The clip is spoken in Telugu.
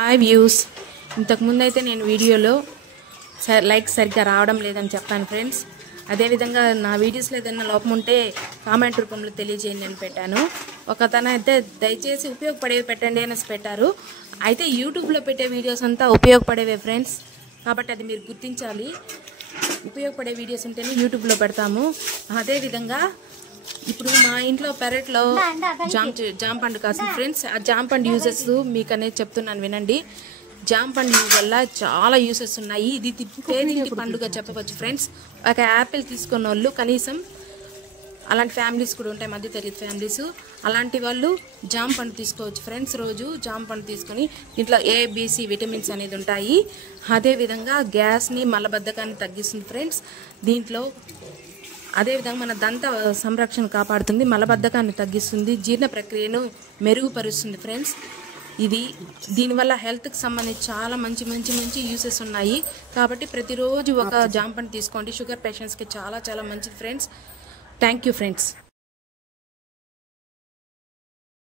హాయ్ వ్యూస్, ఇంతకుముందు అయితే నేను వీడియోలో లైక్ సరిగ్గా రావడం లేదని చెప్పాను ఫ్రెండ్స్. అదేవిధంగా నా వీడియోస్లో ఏదైనా లోపం ఉంటే కామెంట్ రూపంలో తెలియజేయండి అని పెట్టాను. ఒకతను అయితే దయచేసి ఉపయోగపడేవి పెట్టండి అనేసి పెట్టారు. అయితే యూట్యూబ్లో పెట్టే వీడియోస్ అంతా ఉపయోగపడేవే ఫ్రెండ్స్, కాబట్టి అది మీరు గుర్తించాలి. ఉపయోగపడే వీడియోస్ ఉంటేనే యూట్యూబ్లో పెడతాము. అదేవిధంగా ఇప్పుడు మా ఇంట్లో పెరట్లో జామ పండు కాసింది ఫ్రెండ్స్. ఆ జామ పండు యూజెస్ మీకు అనేది చెప్తున్నాను వినండి. జామ పండు యూజ్ వల్ల చాలా యూసెస్ ఉన్నాయి. ఇది పేదింటి పండుగ చెప్పవచ్చు ఫ్రెండ్స్. ఒక యాపిల్ తీసుకున్న వాళ్ళు కనీసం అలాంటి ఫ్యామిలీస్ కూడా ఉంటాయి, మధ్య తరగతి ఫ్యామిలీస్, అలాంటి వాళ్ళు జామ పండు తీసుకోవచ్చు ఫ్రెండ్స్. రోజు జామ పండు తీసుకొని దీంట్లో ఏబిసి విటమిన్స్ అనేది ఉంటాయి. అదేవిధంగా గ్యాస్ని మలబద్ధకాన్ని తగ్గిస్తుంది ఫ్రెండ్స్. దీంట్లో అదేవిధంగా మన దంత సంరక్షణ కాపాడుతుంది, మలబద్ధకాన్ని తగ్గిస్తుంది, జీర్ణ ప్రక్రియను మెరుగుపరుస్తుంది ఫ్రెండ్స్. దీనివల్ల హెల్త్కి సంబంధించి చాలా మంచి యూసెస్ ఉన్నాయి. కాబట్టి ప్రతిరోజు ఒక జామ పండు తీసుకోండి. షుగర్ పేషెంట్స్కి చాలా మంచిది ఫ్రెండ్స్. Thank you friends.